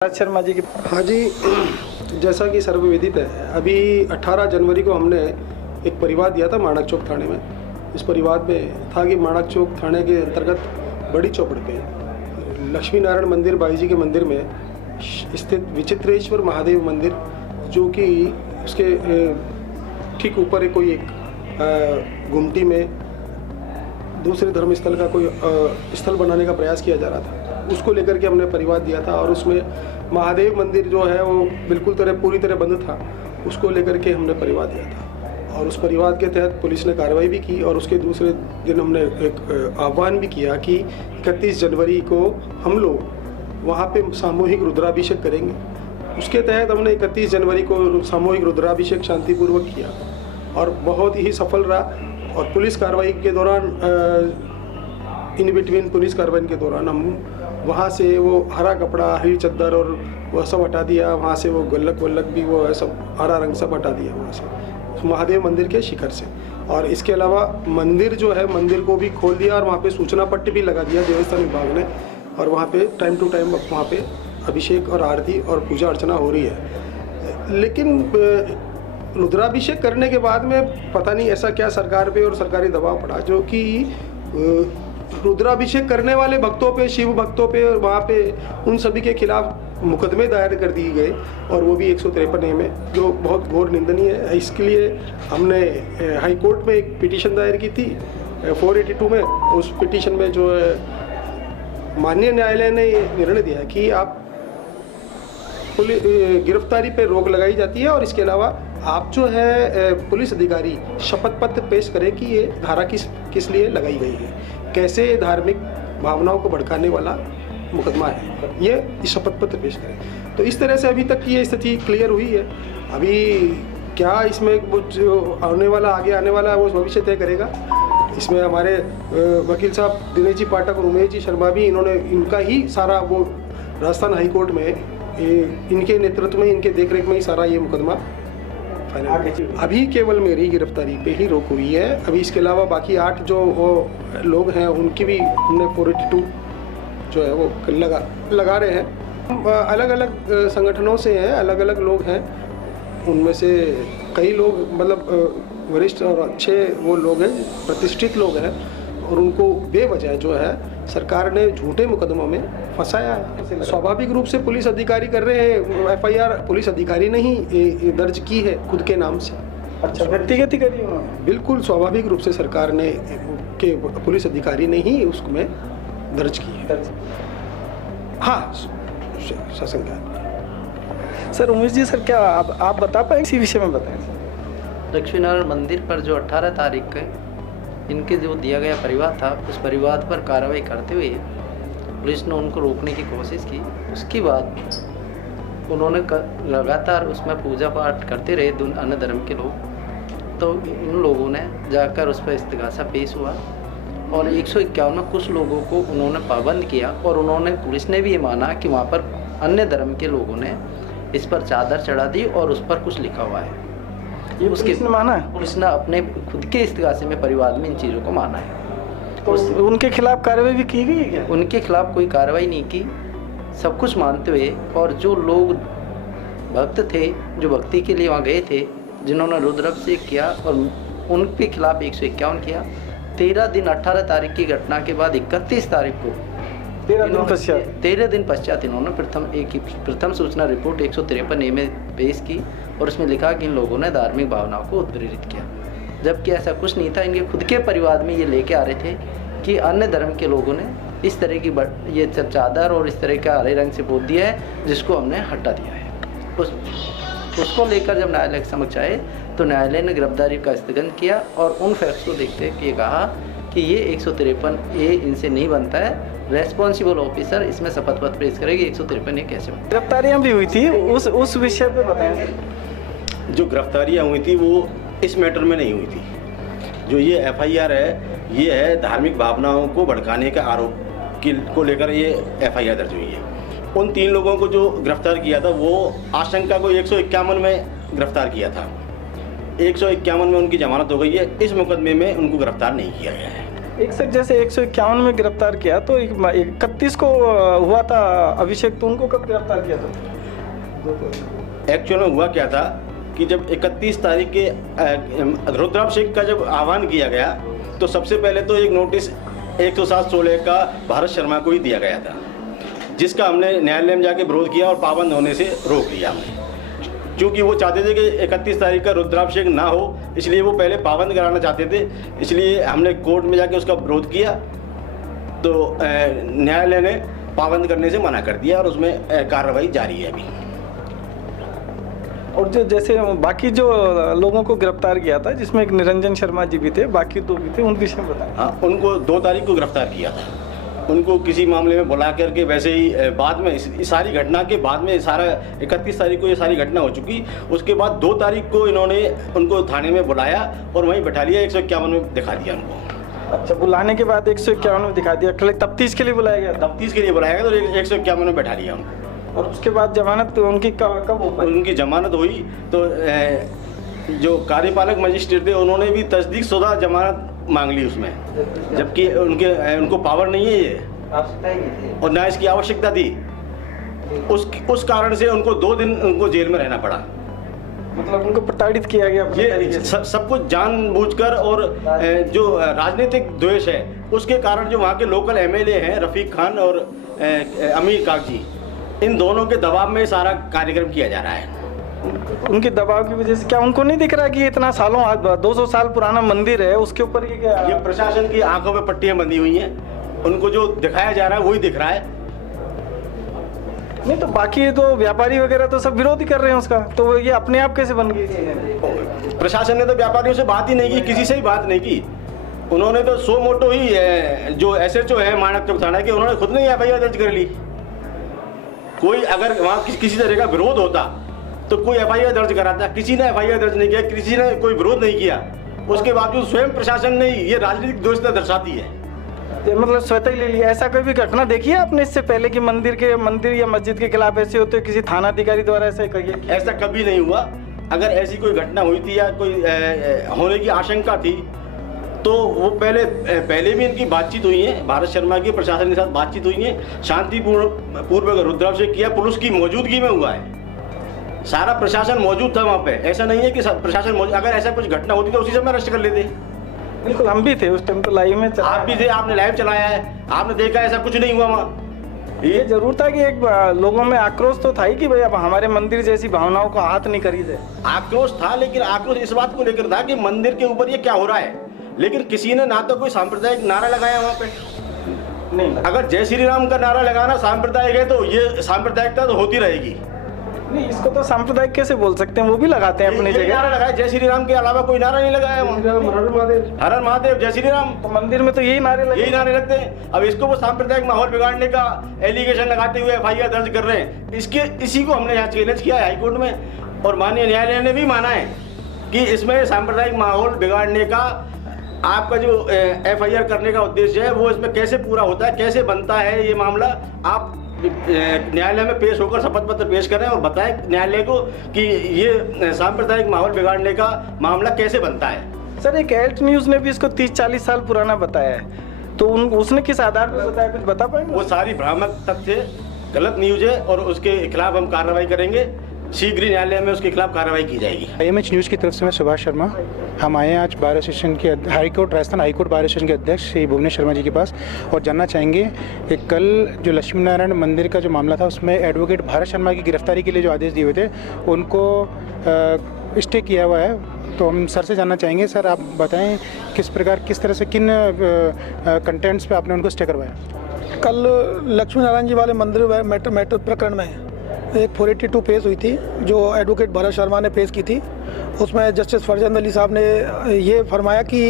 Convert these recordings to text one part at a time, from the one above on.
शर्मा जी की। हाँ जी, जैसा कि सर्वविदित है, अभी 18 जनवरी को हमने एक परिवाद दिया था माणक चौक थाने में। इस परिवाद में था कि माणक चौक थाने के अंतर्गत बड़ी चौपड़ पे लक्ष्मी नारायण मंदिर बाई जी के मंदिर में स्थित विचित्रेश्वर महादेव मंदिर, जो कि उसके ठीक ऊपर एक गुमटी में दूसरे धर्म स्थल का कोई स्थल बनाने का प्रयास किया जा रहा था। उसको लेकर के हमने परिवाद दिया था और उसमें महादेव मंदिर जो है वो बिल्कुल पूरी तरह बंद था। उसको लेकर के हमने परिवाद दिया था और उस परिवाद के तहत पुलिस ने कार्रवाई भी की। और उसके दूसरे दिन हमने एक आह्वान भी किया कि 31 जनवरी को हम लोग वहाँ पे सामूहिक रुद्राभिषेक करेंगे। उसके तहत हमने 31 जनवरी को सामूहिक रुद्राभिषेक शांतिपूर्वक किया और बहुत ही सफल रहा। और पुलिस कार्रवाई के दौरान इन बिटवीन पुलिस कार्रवाई के दौरान हम वहाँ से वो हरा कपड़ा, हरी चद्दर और वह सब हटा दिया। वहाँ से वो गुल्लक वल्लक भी वो सब हरा रंग सब हटा दिया वहाँ से महादेव मंदिर के शिखर से। और इसके अलावा मंदिर जो है, मंदिर को भी खोल दिया और वहाँ पे सूचना पट्ट भी लगा दिया देवस्थान विभाग ने। और वहाँ पे टाइम टू टाइम वहाँ पे अभिषेक और आरती और पूजा अर्चना हो रही है। लेकिन रुद्राभिषेक करने के बाद में पता नहीं ऐसा क्या सरकार पे और सरकारी दबाव पड़ा, जो कि रुद्राभिषेक करने वाले भक्तों पे, शिव भक्तों पे और वहाँ पे उन सभी के खिलाफ मुकदमे दायर कर दिए गए और वो भी 153 में, जो बहुत घोर निंदनीय है। इसके लिए हमने हाई कोर्ट में एक पिटीशन दायर की थी 482 में। उस पिटीशन में जो है माननीय न्यायालय ने ये निर्णय दिया कि आप गिरफ्तारी पे रोक लगाई जाती है और इसके अलावा आप जो है पुलिस अधिकारी शपथ पत्र पेश करें कि ये धारा किस लिए लगाई गई है, कैसे धार्मिक भावनाओं को भड़काने वाला मुकदमा है, ये शपथ पत्र पेश करें। तो इस तरह से अभी तक की ये स्थिति क्लियर हुई है। अभी क्या इसमें वो जो आगे आने वाला है वो भविष्य तय करेगा। इसमें हमारे वकील साहब दिनेश जी पाठक और उमेश जी शर्मा भी, इनका ही सारा वो राजस्थान हाई कोर्ट में इनके नेतृत्व में, इनके देखरेख में ही सारा ये मुकदमा फाइनल। अभी केवल मेरी गिरफ्तारी पे ही रोक हुई है। अभी इसके अलावा बाकी 8 जो वो लोग हैं उनकी भी हमने 482 जो है वो लगा रहे हैं। अलग अलग संगठनों से हैं, अलग अलग लोग हैं। उनमें से कई लोग मतलब वरिष्ठ और अच्छे वो लोग हैं, प्रतिष्ठित लोग हैं और उनको बेवजह जो है सरकार ने झूठे मुकदमों में फंसाया है। स्वाभाविक रूप से पुलिस अधिकारी कर रहे हैं। FIR पुलिस अधिकारी ने ही दर्ज की है खुद के नाम से। अच्छा, व्यक्तिगत ही करी उन्होंने? बिल्कुल स्वाभाविक रूप से सरकार ने के पुलिस अधिकारी ने ही उसमें दर्ज की है। हाँ, ससंज्ञान। सर उमेश जी, सर क्या आप बता पाएंगे इसी विषय में? बताएं। लक्ष्मी नारायण मंदिर पर जो 18 तारीख के इनके जो दिया गया परिवाद था, उस परिवाद पर कार्रवाई करते हुए पुलिस ने उनको रोकने की कोशिश की। उसके बाद उन्होंने लगातार उसमें पूजा पाठ करते रहे अन्य धर्म के लोग। तो इन लोगों ने जाकर उस पर इस्तिगासा पेश हुआ और 151 में कुछ लोगों को उन्होंने पाबंद किया। और उन्होंने, पुलिस ने भी ये माना कि वहाँ पर अन्य धर्म के लोगों ने इस पर चादर चढ़ा दी और उस पर कुछ लिखा हुआ है। ये पुलिस ने माना है? पुलिस ने अपने खुद के इस्तिगासे में परिवाद में इन चीज़ों को माना है। तो उनके खिलाफ कार्रवाई भी की गई है क्या? उनके खिलाफ कोई कार्रवाई नहीं की, सब कुछ मानते हुए। और जो लोग भक्त थे, जो भक्ति के लिए वहाँ गए थे, जिन्होंने रुद्राभिषेक किया, और उनके खिलाफ 151 किया। 13 दिन 18 तारीख की घटना के बाद 31 तारीख को 13 दिन पश्चात इन्होंने प्रथम सूचना रिपोर्ट 153A में पेश की और उसमें लिखा कि इन लोगों ने धार्मिक भावनाओं को उत्प्रेरित किया। जबकि ऐसा कुछ नहीं था। इनके खुद के परिवार में ये लेके आ रहे थे कि अन्य धर्म के लोगों ने इस तरह की ये चादर और इस तरह का हरे रंग से पोत दिया है, जिसको हमने हटा दिया है। उसको लेकर जब न्यायालय के समक्ष आए तो न्यायालय ने गिरफ्तारी का स्थगन किया और उन फैक्ट्स को देखते हुए कहा कि ये 153A इनसे नहीं बनता है। रेस्पॉन्सिबल ऑफिसर इसमें शपथ पत्र पेश करेगी। 153A कैसे बनता? गिरफ्तारियाँ भी हुई थी, उस विषय पे बताएं। जो गिरफ्तारियाँ हुई थी वो इस मैटर में नहीं हुई थी। जो ये FIR है, ये है धार्मिक भावनाओं को भड़काने का आरोप को लेकर ये FIR दर्ज हुई है। उन 3 लोगों को जो गिरफ्तार किया था वो आशंका को 151 में गिरफ्तार किया था। 151 में उनकी जमानत हो गई है। इस मुकदमे में उनको गिरफ्तार नहीं किया गया है। एक सर जैसे 151 में गिरफ्तार किया तो 31 को हुआ था अभिषेक, तो उनको कब गिरफ्तार किया था? एक्चुअल में हुआ क्या था कि जब 31 तारीख के रुद्राभिषेक का जब आह्वान किया गया तो सबसे पहले तो एक नोटिस 107/16 का भारत शर्मा को ही दिया गया था, जिसका हमने न्यायालय में जाके विरोध किया और पाबंद होने से रोक लिया हमने, क्योंकि वो चाहते थे कि 31 तारीख का रुद्राभिषेक ना हो, इसलिए वो पहले पाबंद कराना चाहते थे। इसलिए हमने कोर्ट में जाके उसका विरोध किया तो न्यायालय ने पाबंद करने से मना कर दिया और उसमें कार्रवाई जारी है अभी। और जो जैसे बाकी जो लोगों को गिरफ्तार किया था, जिसमें एक निरंजन शर्मा जी भी थे, बाकी 2 भी थे, उन विषय में बताएं। हाँ, उनको 2 तारीख को गिरफ्तार किया था। उनको किसी मामले में बुला करके वैसे ही बाद में इस सारी घटना के बाद में सारा 31 तारीख को ये सारी घटना हो चुकी, उसके बाद 2 तारीख को इन्होंने उनको थाने में बुलाया और वहीं बैठा लिया, 151 में दिखा दिया उनको। अच्छा, बुलाने के बाद 151 में दिखा दिया, तफ्तीश के लिए बुलाया गया? तफ्तीश के लिए बुलाया गया तो 151 में बैठा लिया उनको। और उसके बाद जमानत उनकी कब हो पाई? उनकी जमानत हुई तो जो कार्यपालक मजिस्ट्रेट थे उन्होंने भी तस्दीक शुदा जमानत मांग ली उसमें, जबकि उनको पावर नहीं है ये और ना इसकी आवश्यकता थी। उस कारण से उनको 2 दिन उनको जेल में रहना पड़ा। मतलब उनको प्रताड़ित किया गया ये सब कुछ जानबूझकर, और जो राजनीतिक द्वेष है उसके कारण जो वहाँ के लोकल MLA हैं रफीक खान और अमीर कागजी, इन दोनों के दबाव में सारा कार्यक्रम किया जा रहा है। उनके दबाव की वजह से क्या उनको नहीं दिख रहा कि इतना सालों 200 साल पुराना मंदिर है, उसके ऊपर ये क्या? ये प्रशासन की आंखों में पट्टियां बंधी हुई हैं, उनको जो दिखाया जा रहा है वही दिख रहा है। नहीं तो बाकी तो व्यापारी वगैरह तो सब विरोध ही कर रहे हैं उसका, तो ये अपने आप कैसे बन गई? प्रशासन ने तो व्यापारियों से बात ही नहीं की, किसी से ही बात नहीं की। उन्होंने तो सो मोटो ही जो SHO है माणक चौक थाना के, उन्होंने खुद नहीं FIR दर्ज कर ली। कोई अगर वहाँ किसी तरह का विरोध होता तो कोई FIR दर्ज कराता, किसी ने FIR दर्ज नहीं किया, किसी ने कोई विरोध नहीं किया। उसके बावजूद स्वयं प्रशासन ने ये राजनीतिक दोषता दर्शाती है। मतलब स्वतः ही ले लिया। ऐसा कोई भी घटना देखी है आपने इससे पहले कि मंदिर या मस्जिद के खिलाफ ऐसे होते, किसी थाना अधिकारी द्वारा ऐसा कहिए? ऐसा कभी नहीं हुआ। अगर ऐसी कोई घटना हुई थी या कोई होने की आशंका थी तो वो पहले भी इनकी बातचीत हुई है, भारत शर्मा की प्रशासन के साथ बातचीत हुई है, शांतिपूर्वक रुद्राभिषेक किया, पुलिस की मौजूदगी में हुआ है, सारा प्रशासन मौजूद था वहाँ पे। ऐसा नहीं है कि प्रशासन मौजूद, अगर ऐसा कुछ घटना होती तो उसी समय अरेस्ट कर लेते। बिल्कुल, हम भी थे उस टाइम तो लाइव में। आप भी थे, आपने लाइव चलाया है, आपने देखा ऐसा कुछ नहीं हुआ वहाँ। ये जरूर था कि एक लोगों में आक्रोश तो था ही कि भाई अब हमारे मंदिर जैसी भावनाओं को हाथ नहीं करी दे। आक्रोश था, लेकिन आक्रोश इस बात को लेकर था कि मंदिर के ऊपर ये क्या हो रहा है, लेकिन किसी ने ना तो कोई सांप्रदायिक नारा लगाया वहाँ पे। नहीं, अगर जय श्री राम का नारा लगाना सांप्रदायिक है तो ये सांप्रदायिकता तो होती रहेगी। नहीं, इसको तो सांप्रदायिक कैसे बोल सकते हैं, वो भी लगाते हैं अपनी जगह। नारा लगाया, जय श्री राम के अलावा कोई नारा नहीं लगाया वहाँ। हर हर महादेव, जय श्री राम, तो मंदिर में तो यही नारे लगते हैं। अब इसको वो सांप्रदायिक माहौल बिगाड़ने का एलिगेशन लगाते हुए FIR दर्ज कर रहे हैं। इसी को हमने यहाँ चैलेंज किया है हाईकोर्ट में, और माननीय न्यायालय ने भी माना है कि इसमें सांप्रदायिक माहौल बिगाड़ने का आपका जो FIR करने का उद्देश्य है वो इसमें कैसे पूरा होता है, कैसे बनता है ये मामला। आप न्यायालय में पेश होकर शपथ पत्र पेश करें और बताएं न्यायालय को कि ये सांप्रदायिक माहौल बिगाड़ने का मामला कैसे बनता है। सर, एक एल्ट न्यूज़ ने भी इसको 30-40 साल पुराना बताया है, तो उसने किस आधार पर बताया, कुछ बता पाएंगे? वो सारी भ्रामक तथ्य, गलत न्यूज़ है और उसके खिलाफ हम कार्रवाई करेंगे। शीघ्र ही न्यायालय में उसके खिलाफ कार्रवाई की जाएगी। IMH न्यूज़ की तरफ से मैं सुभाष शर्मा। हम आए हैं आज बार एसोसिएशन के राजस्थान हाईकोर्ट बार एसोसिएशन के अध्यक्ष श्री भुवनेश शर्मा जी के पास, और जानना चाहेंगे कि कल जो लक्ष्मी नारायण मंदिर का जो मामला था उसमें एडवोकेट भारत शर्मा की गिरफ्तारी के लिए जो आदेश दिए हुए थे उनको स्टे किया हुआ है। तो हम सर से जानना चाहेंगे, सर आप बताएं किस तरह से किन कंटेंट्स पे आपने उनको स्टे करवाया? कल लक्ष्मी नारायण जी वाले मंदिर मैटर प्रकरण में एक 482 पेश हुई थी जो एडवोकेट भरत शर्मा ने पेश की थी। उसमें जस्टिस फरजंद अली साहब ने ये फरमाया कि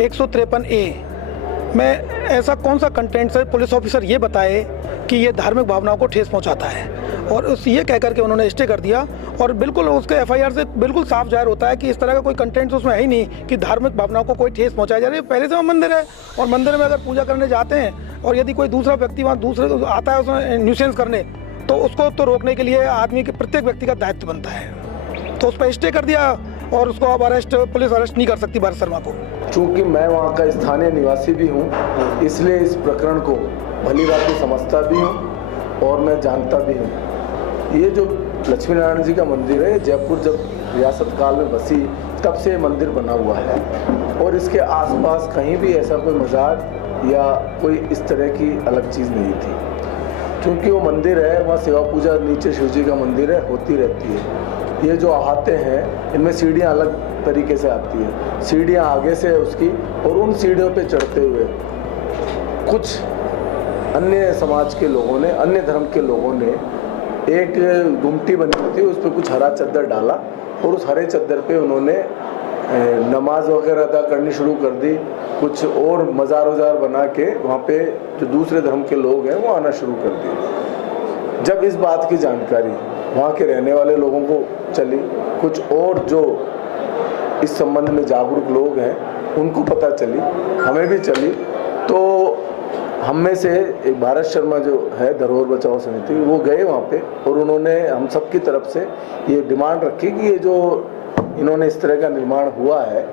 153A में ऐसा कौन सा कंटेंट है, पुलिस ऑफिसर ये बताए कि ये धार्मिक भावनाओं को ठेस पहुंचाता है, और ये कह करके उन्होंने स्टे कर दिया। और बिल्कुल उसके FIR से बिल्कुल साफ जाहिर होता है कि इस तरह का कोई कंटेंट उसमें है ही नहीं कि धार्मिक भावनाओं को कोई ठेस पहुंचाया जा रही है। पहले से वो मंदिर है, और मंदिर में अगर पूजा करने जाते हैं और यदि कोई दूसरा व्यक्ति वहाँ दूसरे आता है उसमें न्यूसेंस करने, तो उसको तो रोकने के लिए आदमी के प्रत्येक व्यक्ति का दायित्व बनता है। तो उस पर स्टे कर दिया और उसको अब पुलिस अरेस्ट नहीं कर सकती भारत शर्मा को। चूँकि मैं वहाँ का स्थानीय निवासी भी हूँ, इसलिए इस प्रकरण को भली भांति समझता भी हूँ और मैं जानता भी हूँ। ये जो लक्ष्मी नारायण जी का मंदिर है, जयपुर जब रियासत काल में बसी तब से ये मंदिर बना हुआ है और इसके आसपास कहीं भी ऐसा कोई मज़ार या कोई इस तरह की अलग चीज़ नहीं थी। क्योंकि वो मंदिर है, वहाँ सेवा पूजा, नीचे शिव जी का मंदिर है, होती रहती है। ये जो आते हैं इनमें सीढ़ियाँ अलग तरीके से आती है, सीढ़ियाँ आगे से है उसकी, और उन सीढ़ियों पे चढ़ते हुए कुछ अन्य समाज के लोगों ने, अन्य धर्म के लोगों ने एक गुमटी बनी हुई थी, उस पर कुछ हरा चद्दर डाला और उस हरे चद्दर पे उन्होंने नमाज वगैरह अदा करनी शुरू कर दी। कुछ और मज़ार वज़ार बना के वहाँ पे जो दूसरे धर्म के लोग हैं वो आना शुरू कर दिए। जब इस बात की जानकारी वहाँ के रहने वाले लोगों को चली, कुछ और जो इस संबंध में जागरूक लोग हैं उनको पता चली, हमें भी चली, तो हम में से एक भारत शर्मा जो है धरोहर बचाओ समिति, वो गए वहाँ पे और उन्होंने हम सब की तरफ से ये डिमांड रखी कि ये जो इन्होंने इस तरह का निर्माण हुआ है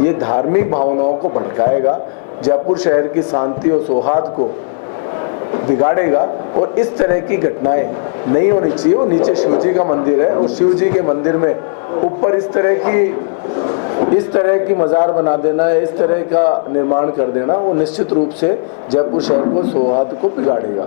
ये धार्मिक भावनाओं को भड़काएगा, जयपुर शहर की शांति और सौहार्द को बिगाड़ेगा और इस तरह की घटनाएं नहीं होनी चाहिए। वो नीचे शिव जी का मंदिर है और शिव जी के मंदिर में ऊपर इस तरह की मज़ार बना देना, इस तरह का निर्माण कर देना, वो निश्चित रूप से जयपुर शहर को सौहार्द को बिगाड़ेगा।